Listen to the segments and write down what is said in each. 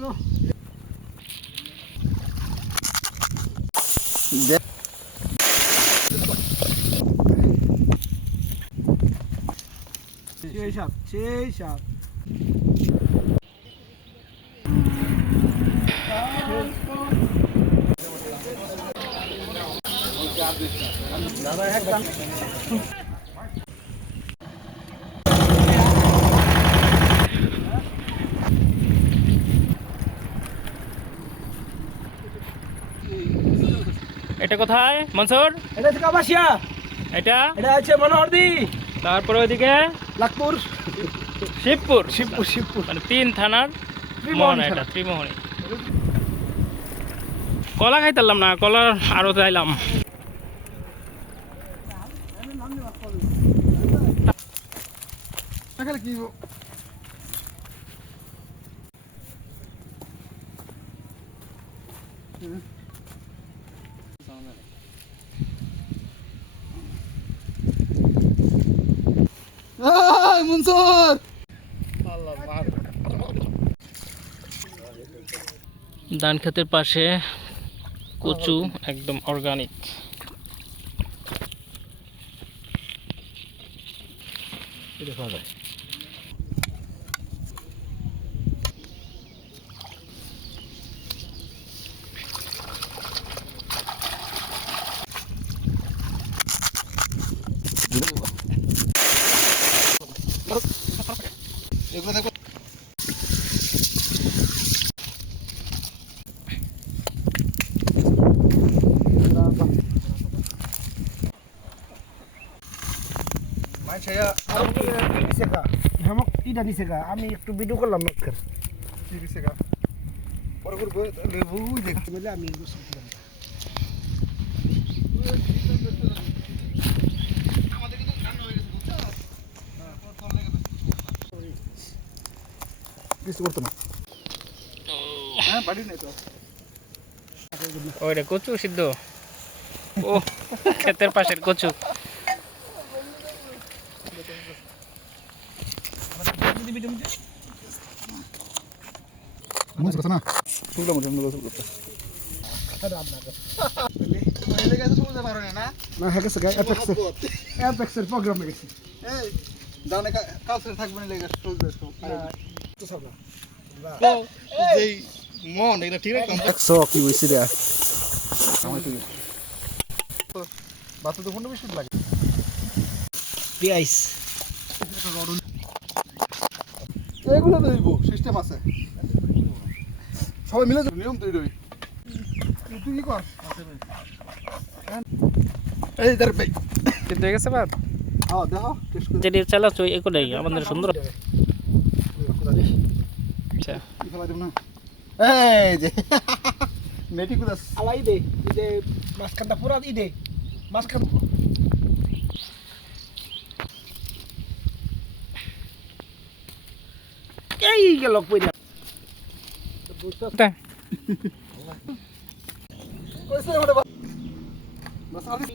ধরো সেই সাপ সেই সাপ দাদা একদম এটা কোথায়? মনসুর? এটা থেকে আবাসিয়া এটা? এটা আছে মনোহরদি। তারপরে ওইদিকে? লাখপুর। শিবপুর। শিবপুর শিবপুর। মানে তিন থানার ত্রিমোহনী। এটা ত্রিমোহনী। কলা খাইতাম না কলা আরও চাইলাম কি মনসুর! ধান খেতের পাশে কচু একদম অর্গানিক এটা খাওয়া যায়। গা? আমি একটু ভিডিও করলাম দেখতে পেলে আমি কিছু করতো না। হ্যাঁ বাড়ি নাই তো। ওইটা কচু সিদ্ধ। ও ক্ষেতের পাশের কচু। কথা না। শুনলাম আমরা গোসল করতে। না গেছে গা একশো কি হয়েছে রে বাচ্চা তো পনেরো বিশ মিনিট লাগে। পেঁয়াজ। এগুলো সিস্টেম আছে। সবাই মিলে নিয়ম তুই কি কর? এই দাঁড় ভাই। সিদ্ধ হয়ে হ্যাঁ দেখো যেটি চালাচ্ছ এগুলোই আমাদের সুন্দর। আচ্ছা। এই যে। মেটি কুদাস পুরা ইদে মাঝখান এই গেল কইরা। কইছে ওটা বাস বাস আলি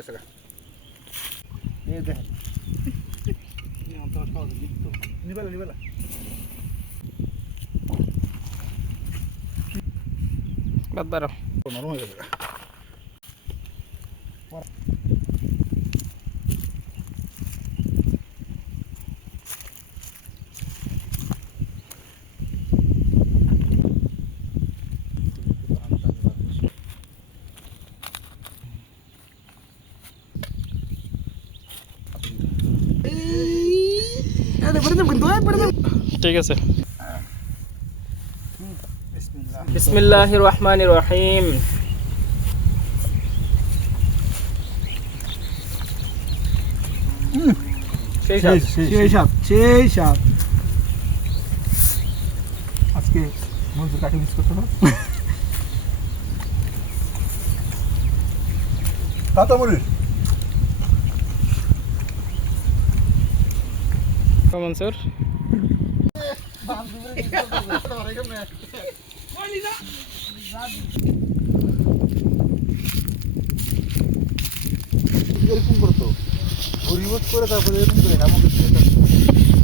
আর জুতাগুলা দিয়ে দিছি দিয়ে সে একটা কাজ হয়েছে এই দেখেন নিবেলা নিবেলা বাদ বারো নরম হয়ে যাবে ঠিক আছে। বিসমিল্লাহ বিসমিল্লাহ রহমান রহিম সেই সাথে সেই সাপ সেই সাপ। আজকে মঞ্জুর কাকে মিস করতে হবে? কাতামরির কমন স্যার এরকম করতো। রিমোট করে তারপরে এরকম করে দিয়ে